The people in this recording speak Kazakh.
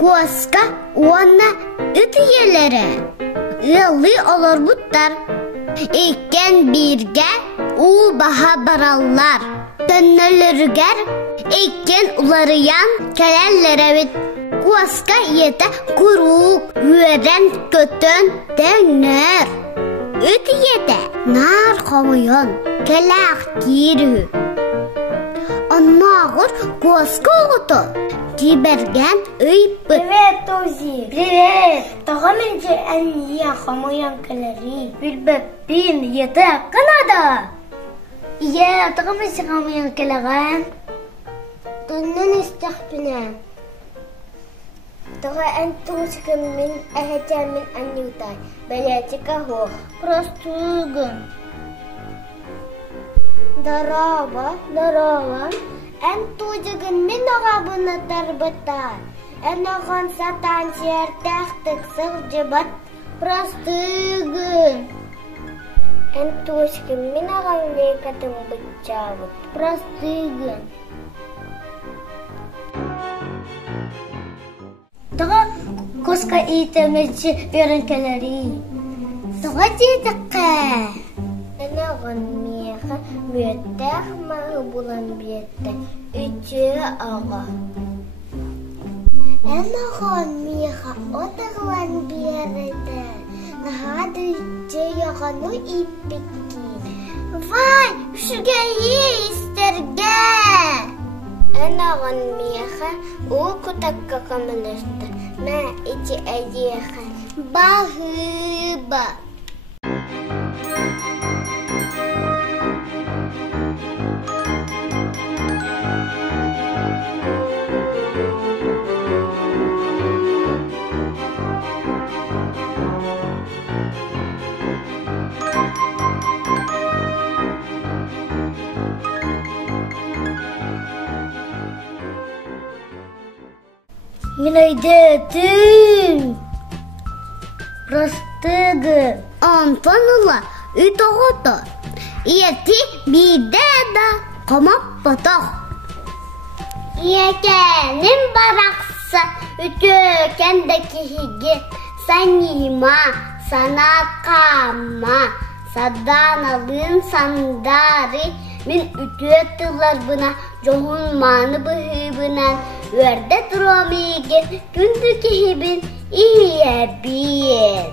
Koska ona ütüyeleri. Yıllı olur butlar. İkken birge u baha barallar. Tönölürger ikken ularayan kelellere bit. Koska yete kuruk yüren kötön denler. Ütüyete nar komuyon kelak kirü. Anağır koska oğutu. Киберген ый. Привет, Тузи. Привет. Тағаменде әнния хамаян кәлері. Білбәппін еді қанада. Ие, тағаменде хамаян кәлері. Түннен істіқпіне. Таға ән туғышқын мен әхетәмін әнютай. Бәлетіка хоқ. Простыгын. Дарава. Ән туғығын мен оғабыны тарбыта. Ән оған сатан жер тәқтік сық жыбат. Простыгын. Ән туғышқын мен оған лекатын бұтчауыт. Простыгын. Таға коска итемечі өрінкелері. Таға дейдіққа. Ән оған меға мөттәқ мағы бұлан бетті. Үті аға. Ән оған меға отағылан берді. Нағады үтті яғану иппекки. Вай, үшіге естерге. Ән оған меға о күтәкка қамылышты. Мә ити әйеға. Бағыба. Минайдетин. Простыгы. Антонула үт оғыты. Ети биде да қамап бұтық. Екенім барақса үті кәндікі хиге. Санима, сана қама. Садан алын сандары. Мен үті өттілер бұна. Жоғын маны бұхы бұнан. Өрде тұрам еген күнді кехібін ие бейін.